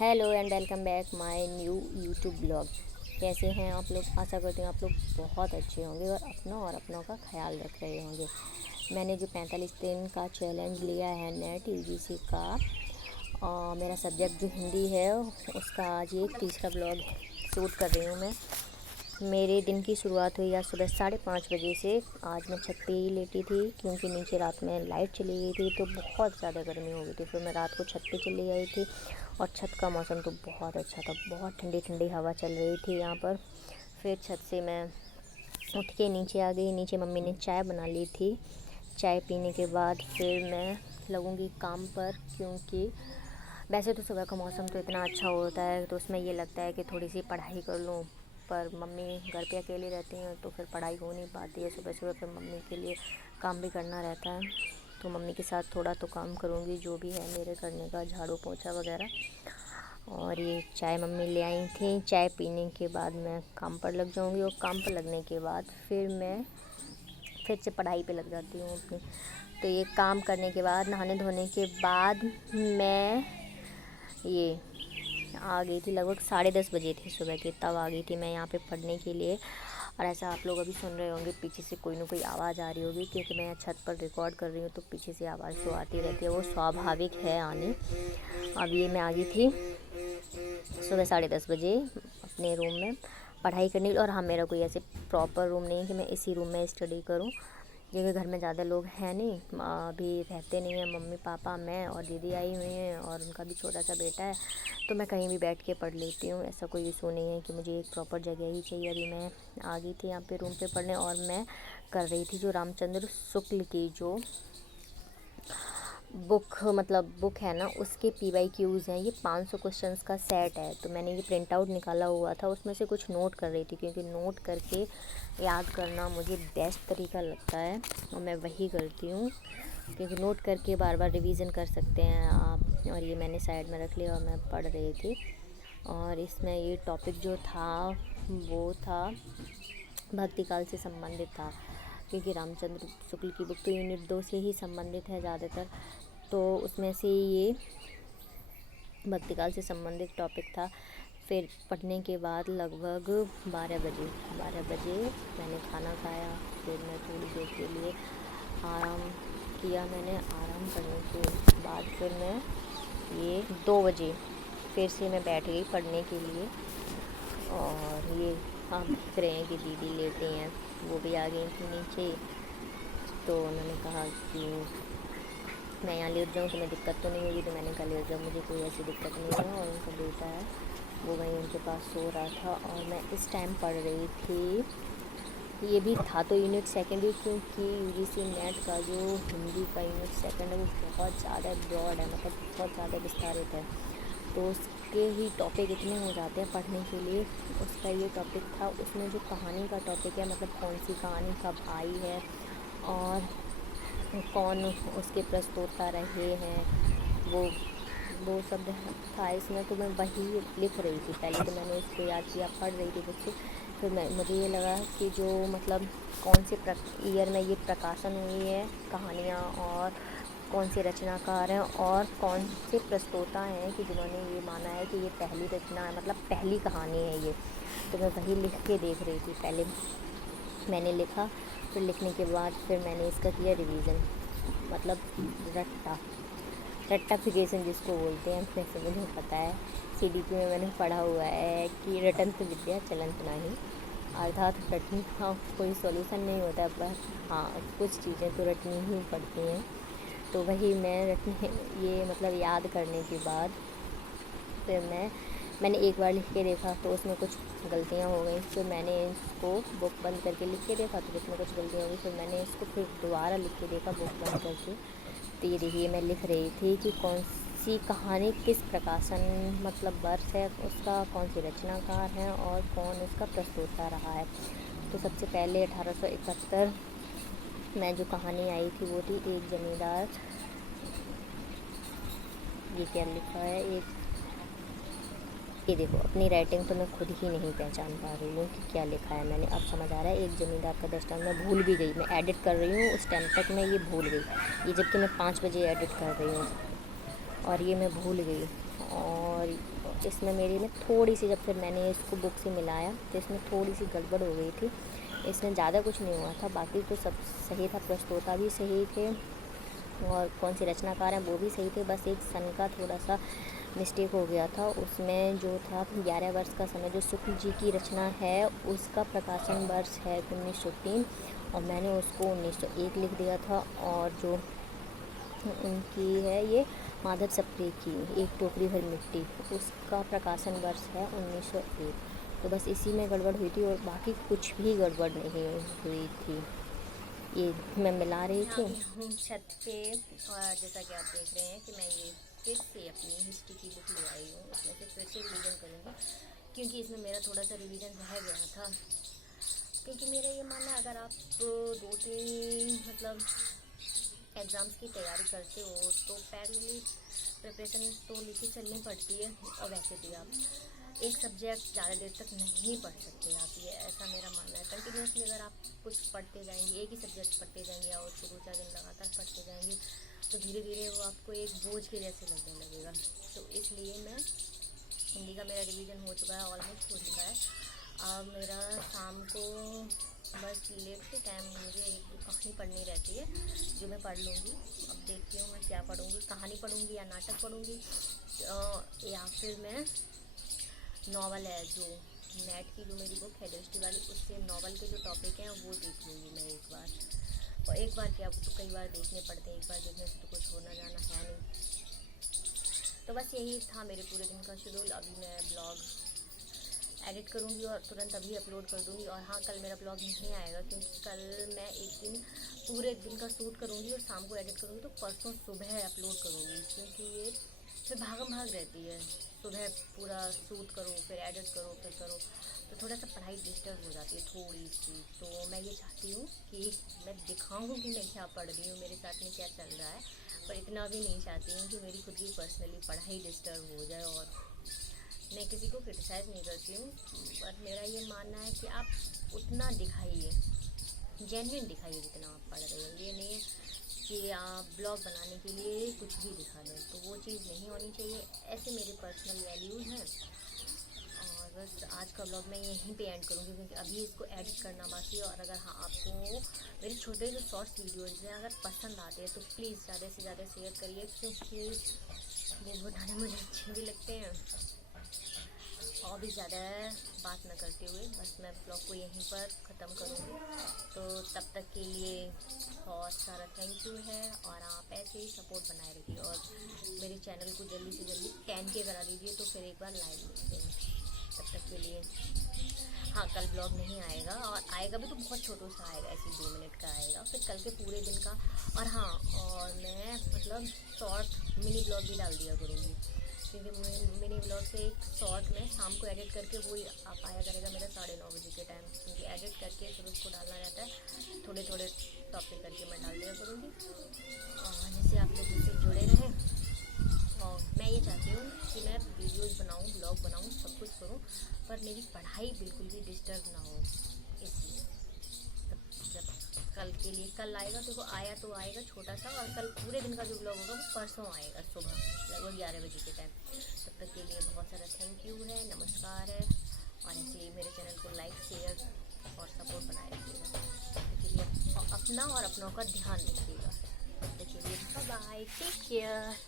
Hello and welcome back my new YouTube blog. कैसे हैं आप लोग? आशा करती हूँ आप लोग बहुत अच्छे होंगे और अपनों का ख्याल रख रहे होंगे। मैंने जो 45 दिन का चैलेंज लिया है नेट यूजीसी का, मेरा सब्जेक्ट जो हिंदी है उसका आज ये तीसरा ब्लॉग शूट कर रही हूँ मैं। मेरे दिन की शुरुआत हुई आज सुबह 5:30 बजे से। आज मैं छत पे ही लेटी थी क्योंकि नीचे रात में लाइट चली गई थी तो बहुत ज़्यादा गर्मी हो गई थी। फिर मैं रात को छत पे चली गई थी और छत का मौसम तो बहुत अच्छा था, बहुत ठंडी ठंडी हवा चल रही थी यहाँ पर। फिर छत से मैं उठ के नीचे आ गई। नीचे मम्मी ने चाय बना ली थी। चाय पीने के बाद फिर मैं लगूँगी काम पर, क्योंकि वैसे तो सुबह का मौसम तो इतना अच्छा होता है तो उसमें ये लगता है कि थोड़ी सी पढ़ाई कर लूँ, पर मम्मी घर पे अकेली रहती हैं तो फिर पढ़ाई हो नहीं पाती है सुबह सुबह। फिर मम्मी के लिए काम भी करना रहता है तो मम्मी के साथ थोड़ा तो काम करूँगी, जो भी है मेरे करने का, झाड़ू पोछा वगैरह। और ये चाय मम्मी ले आई थी। चाय पीने के बाद मैं काम पर लग जाऊँगी और काम पर लगने के बाद फिर मैं फिर से पढ़ाई पे लग जाती हूँ अपनी। तो ये काम करने के बाद, नहाने धोने के बाद मैं ये आ गई थी। लगभग 10:30 बजे थे सुबह के, तब आ गई थी मैं यहाँ पे पढ़ने के लिए। और ऐसा आप लोग अभी सुन रहे होंगे पीछे से कोई ना कोई आवाज़ आ रही होगी, क्योंकि मैं छत पर रिकॉर्ड कर रही हूँ तो पीछे से आवाज़ तो आती रहती है, वो स्वाभाविक है आनी। अब ये मैं आ गई थी सुबह 10:30 बजे अपने रूम में पढ़ाई करने। और हाँ, मेरा कोई ऐसे प्रॉपर रूम नहीं है कि मैं इसी रूम में स्टडी करूँ, क्योंकि घर में ज़्यादा लोग हैं नहीं, अभी रहते नहीं हैं। मम्मी पापा, मैं और दीदी आई हुई हैं और उनका भी छोटा सा बेटा है, तो मैं कहीं भी बैठ के पढ़ लेती हूँ। ऐसा कोई इशू नहीं है कि मुझे एक प्रॉपर जगह ही चाहिए। अभी मैं आ गई थी यहाँ पे रूम पे पढ़ने और मैं कर रही थी जो रामचंद्र शुक्ल की जो बुक है ना, उसके PYQs हैं। ये 500 क्वेश्चंस का सेट है, तो मैंने ये प्रिंट आउट निकाला हुआ था, उसमें से कुछ नोट कर रही थी, क्योंकि नोट करके याद करना मुझे बेस्ट तरीका लगता है और मैं वही करती हूँ, क्योंकि नोट करके बार बार रिवीजन कर सकते हैं आप। और ये मैंने साइड में रख लिया और मैं पढ़ रही थी। और इसमें ये टॉपिक जो था वो था भक्ति काल से संबंधित था, क्योंकि रामचंद्र शुक्ल की बुक तो यूनिट 2 से ही संबंधित है ज़्यादातर, तो उसमें से ये भक्ति काल से संबंधित टॉपिक था। फिर पढ़ने के बाद लगभग 12 बजे मैंने खाना खाया। फिर मैं थोड़ी देर के लिए आराम किया। मैंने आराम करने के बाद फिर मैं ये 2 बजे फिर से मैं बैठ गई पढ़ने के लिए। और ये आप देख रहे हैं कि दीदी लेटे हैं, वो भी आ गई थी नीचे, तो उन्होंने कहा कि मैं यहाँ लेट जाऊँ तुम्हें दिक्कत तो नहीं होगी, तो मैंने कहा लेट जाऊँ, मुझे कोई ऐसी दिक्कत नहीं है। और उनका बेटा है वो वहीं उनके पास सो रहा था और मैं इस टाइम पढ़ रही थी। ये भी था तो यूनिट सेकंड ही, क्योंकि यूजीसी नेट का जो हिंदी का यूनिट सेकंड है वो बहुत ज़्यादा ब्रॉड है, मतलब बहुत ज़्यादा विस्तारित है, तो उसके ही टॉपिक इतने हो जाते हैं पढ़ने के लिए। उसका ये टॉपिक था, उसमें जो कहानी का टॉपिक है, मतलब कौन सी कहानी कब आई है और कौन उसके प्रस्तोता रहे हैं, वो सब था इसमें। तो मैं वही लिख रही थी। पहले तो मैंने इसको याद किया, पढ़ रही थी बुक से। फिर मुझे ये लगा कि जो मतलब कौन से ईयर में ये प्रकाशन हुई है कहानियाँ, और कौन से रचनाकार हैं और कौन से प्रस्तोता हैं कि जिन्होंने ये माना है कि ये पहली रचना है, मतलब पहली कहानी है ये। तो मैं वही लिख के देख रही थी। पहले मैंने लिखा, फिर लिखने के बाद फिर मैंने इसका किया रिवीज़न, मतलब रट्टाफिकेशन जिसको बोलते हैं। वैसे मुझे पता है CDP में मैंने पढ़ा हुआ है कि रटंत विद्या चलंत नहीं, अर्थात रटने का कोई सॉल्यूशन नहीं होता है, पर हाँ कुछ चीज़ें तो रटनी ही पड़ती हैं। तो वही मैं रटने ये मतलब याद करने के बाद फिर मैंने एक बार लिख के देखा तो उसमें कुछ गलतियाँ हो गई। फिर मैंने इसको बुक बंद करके लिख के देखा तो उसमें कुछ गलतियाँ हो गई। फिर मैंने इसको फिर दोबारा लिख के देखा बुक बंद करके। तो ये देखिए मैं लिख रही थी कि कौन सी कहानी किस प्रकाशन, मतलब वर्ष है उसका, कौन सी रचनाकार हैं और कौन उसका प्रस्तोता रहा है। तो सबसे पहले 1871 में जो कहानी आई थी वो थी एक जमींदार। ये क्या लिखा है, एक ये देखो, अपनी राइटिंग तो मैं खुद ही नहीं पहचान पा रही हूँ कि क्या लिखा है। मैंने अब समझ आ रहा है, एक ज़मींदार का दस्तान। मैं भूल भी गई, मैं एडिट कर रही हूँ उस टाइम तक मैं ये भूल गई, ये जबकि मैं 5 बजे एडिट कर रही हूँ और ये मैं भूल गई। और इसमें मेरी में थोड़ी सी, जब फिर मैंने इसको बुक से मिलाया तो इसमें थोड़ी सी गड़बड़ हो गई थी। इसमें ज़्यादा कुछ नहीं हुआ था, बाकी तो सब सही था, प्रस्तोता भी सही थे और कौन सी रचनाकार हैं वो भी सही थे। बस एक सन का थोड़ा सा मिस्टेक हो गया था, उसमें जो था 11 वर्ष का समय, जो शुक्ल जी की रचना है उसका प्रकाशन वर्ष है 1903 और मैंने उसको 1901 लिख दिया था। और जो उनकी है ये माधव सप्रे की एक टोकरी भर मिट्टी, उसका प्रकाशन वर्ष है 1901। तो बस इसी में गड़बड़ हुई थी और बाकी कुछ भी गड़बड़ नहीं हुई थी। ये मैं मिला रही थी छत पे, और जैसा कि आप देख रहे हैं कि मैं ये फिर से अपनी हिस्ट्री की बुक ले आई हूँ, इसमें से फिर से रिवीजन करूँगी क्योंकि इसमें मेरा थोड़ा सा रिवीजन रह गया था। क्योंकि मेरा ये मानना है, अगर आप 2-3 मतलब एग्ज़ाम्स की तैयारी करते हो तो पैरेलली प्रिपरेशन तो लेके चलनी पड़ती है। और वैसे भी आप एक सब्जेक्ट ज़्यादा देर तक नहीं पढ़ सकते आप, ये ऐसा मेरा मानना है। कंटिन्यूसली अगर आप कुछ पढ़ते जाएंगे, एक ही सब्जेक्ट पढ़ते जाएंगे और उसको 2-4 दिन लगातार पढ़ते जाएंगे तो धीरे धीरे वो आपको एक बोझ के जैसे लगने लगेगा। तो इसलिए मैं हिंदी का मेरा रिवीजन हो चुका है, ऑलमोस्ट हो चुका है। अब मेरा शाम को बस लेट के टाइम मुझे एक कहानी पढ़नी रहती है जो मैं पढ़ लूँगी। अब देखती हूँ मैं क्या पढ़ूँगी, कहानी पढ़ूँगी या नाटक पढ़ूँगी या फिर मैं नॉवल है जो नेट की जो मेरी बुक है दृष्टि वाली, उससे नॉवल के जो टॉपिक हैं वो देख लूँगी मैं एक बार। और एक बार क्या, वो तो कई बार देखने पड़ते हैं, एक बार देखने से तो कुछ होना जाना है नहीं। तो बस यही था मेरे पूरे दिन का शेड्यूल। अभी मैं ब्लॉग एडिट करूँगी और तुरंत अभी अपलोड कर दूँगी। और हाँ, कल मेरा ब्लॉग नहीं आएगा क्योंकि कल मैं एक दिन पूरे दिन का शूट करूँगी और शाम को एडिट करूँगी, तो परसों सुबह अपलोड करूँगी क्योंकि ये फिर भागम भाग रहती है। सुबह पूरा शूट करो, फिर एडिट करो, फिर करो, तो थोड़ा सा पढ़ाई डिस्टर्ब हो जाती है थोड़ी सी। तो मैं ये चाहती हूँ कि मैं दिखाऊँ कि मैं क्या पढ़ रही हूँ, मेरे साथ में क्या चल रहा है, पर इतना भी नहीं चाहती हूँ कि मेरी खुद की पर्सनली पढ़ाई डिस्टर्ब हो जाए। और मैं किसी को क्रिटिसाइज़ नहीं करती हूँ, पर मेरा ये मानना है कि आप उतना दिखाइए, जेन्युइन दिखाइए जितना आप पढ़ रहे हो। ये नहीं है कि आप ब्लॉग बनाने के लिए कुछ भी दिखा दें, तो वो चीज़ नहीं होनी चाहिए। ऐसे मेरे पर्सनल वैल्यूज़ हैं। और बस आज का ब्लॉग मैं यहीं पे एंड करूँगी क्योंकि अभी इसको एडिट करना बाकी है। और अगर हाँ आपको मेरे छोटे जो शॉर्ट्स वीडियोज़ हैं अगर पसंद आते हैं तो प्लीज़ ज़्यादा से ज़्यादा शेयर करिए क्योंकि वो बनाने मुझे अच्छे भी लगते हैं। और भी ज़्यादा बात न करते हुए बस मैं ब्लॉग को यहीं पर ख़त्म करूँगी। तो तब तक के लिए बहुत सारा थैंक यू है और आप ऐसे ही सपोर्ट बनाए रखिए और मेरे चैनल को जल्दी से जल्दी 10K करा दीजिए तो फिर एक बार लाइव मिलते हैं। तब तक के लिए हाँ, कल ब्लॉग नहीं आएगा और आएगा भी तो बहुत छोटा सा आएगा, ऐसे 2 मिनट का आएगा, फिर कल के पूरे दिन का। और हाँ, और मैं मतलब शॉर्ट मिनी ब्लॉग भी डाल दिया करूँगी क्योंकि मिनी ब्लॉग से एक शॉर्ट में शाम को एडिट करके वही आप आया करेगा मेरा 9:30 बजे के टाइम, क्योंकि एडिट करके फिर उसको डालना रहता है। थोड़े थोड़े टॉपिक करके मैं डाल दिया करूँगी और जिससे आप लोग मुझसे जुड़े रहें। और मैं ये चाहती हूँ कि मैं वीडियोज़ बनाऊँ, ब्लॉग बनाऊँ, सब कुछ करूँ, पर मेरी पढ़ाई बिल्कुल भी डिस्टर्ब ना हो। इसलिए जब कल के लिए कल आएगा, देखो आया तो आएगा छोटा सा, और कल पूरे दिन का जो ब्लॉग होगा वो परसों आएगा सुबह लगभग 11 बजे के टाइम। तब तक के लिए बहुत सारा थैंक यू है, नमस्कार है। और ऐसे मेरे चैनल को लाइक, शेयर और सपोर्ट बनाए रखिएगा। तब तक के लिए अपना और अपनों का ध्यान रखिएगा। तब तक के लिए बाय बाय, टेक केयर।